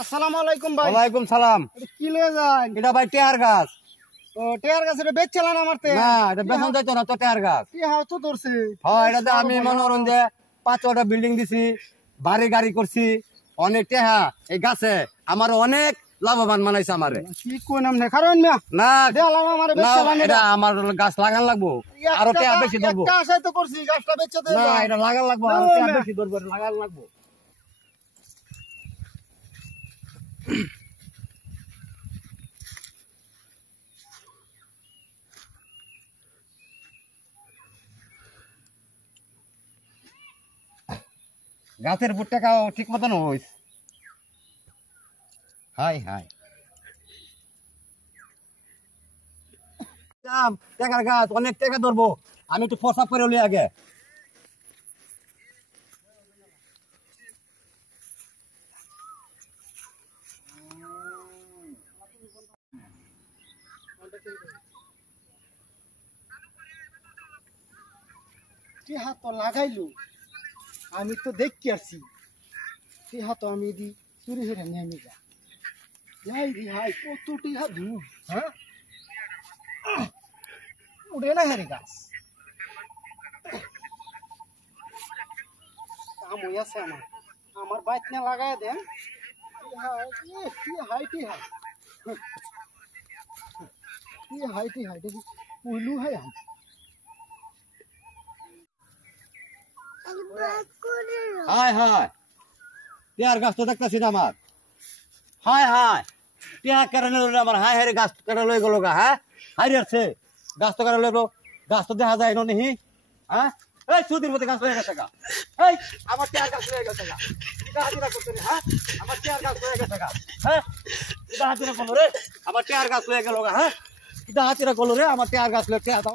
আসসালামু আলাইকুম ভাই। ওয়ালাইকুম সালাম। এটা কি লয়ে যান? এটা ভাই টেয়ার গাছ। ও টেয়ার গাছ, এটা বেচছিলেন আমারতে? না, এটা বেতন যাইতো না তো, টেয়ার গাছ। কি হাও তো ধরছে? হ্যাঁ, এটাতে আমি মনে করুন যে 5-6টা বিল্ডিং দিছি, বাড়ি গাড়ি করছি, অনেক টেহা এই গাছে আমার অনেক লাভবান বানাইছে আমারে। কি কোন নাম না কারণ না না দেলাম আমারে না, বেচছিলেন এটা আমার গাছ লাগান লাগবো, আরো টেহা বেশি ধরবো। একটা আশাই তো করছি গাছটা বেচতে দেব। না, এটা লাগান লাগবো, আরো টেহা বেশি ধরবো, এটা লাগান লাগবো। গাছের উপর টাকা ঠিক মতন হইস। হাই হাই টাকার গাছ, অনেক টাকা ধরবো। আমি একটু প্রসাব করে উলি আগে। কি হাত তো লাগাইলো, আমি তো দেখতে আসছি। কি হাত আমি দি চুরি করে নেমে যা যাই রে হাই কতটি হাত দূর। হ্যাঁ উড়ে না হেরে গাছ কাম হয়ে আছে আমার। আমার বাইক না লাগাই দেন। কি হাইটি হাই কি হাইটি হাই দেখি উইলু হাই আম হাই হাই টিয়ার গাছ তো দেখতেছি না আমার। হাই হাই টিয়া কেন আমার? হাই হাই গাছ কেন লই গেল গা? হ্যাঁ হাই আছে গাছ তো কেন লইব? গাছ তো দেখা যায় নি। হ্যাঁ এই সুদির মধ্যে গাছ লয়ে গেছে গা। এই আমার টিয়ার গাছ লয়ে গেছে গা। এটা হাজিরা করতে রে। হ্যাঁ আমার টিয়ার গাছ লয়ে গেছে গা। হ্যাঁ এটা হাজিরা করলো রে, আমার টিয়ার গাছ লয়ে গেল গা। হ্যাঁ এটা হাজিরা করলো রে, আমার টিয়ার গাছ লয়ে টিয়া দাও।